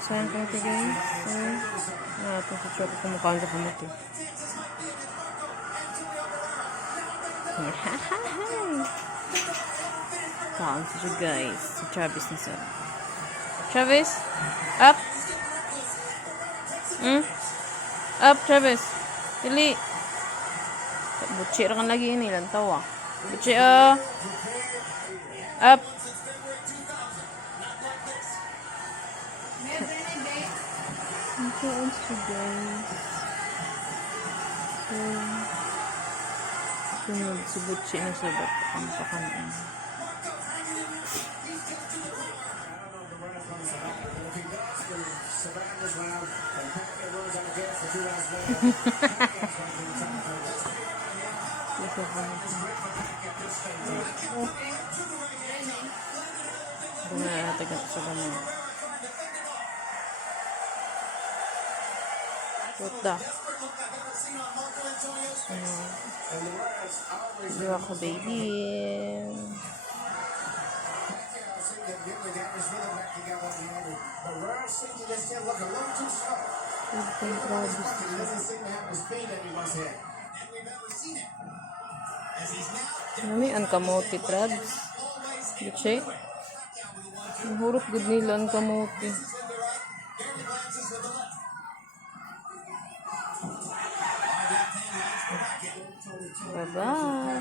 Nasaan kamuti guys? Ito si Chop kumukhaan sa kamuti. Kaon siya guys. Si Travis na siya. Travis? Up? Up, Travis. Dili. Butsi ra kan lagi ini. Lantaw ah. Butsi Up. Kaon siya guys. Sunod si Butsi na sa ba't ang pakanan. Tagap sa kanya. Puta. Dua ka baby. Ano ang kamote, Trabs? Butche? Ang hurot good nila ang kamote. Bye-bye.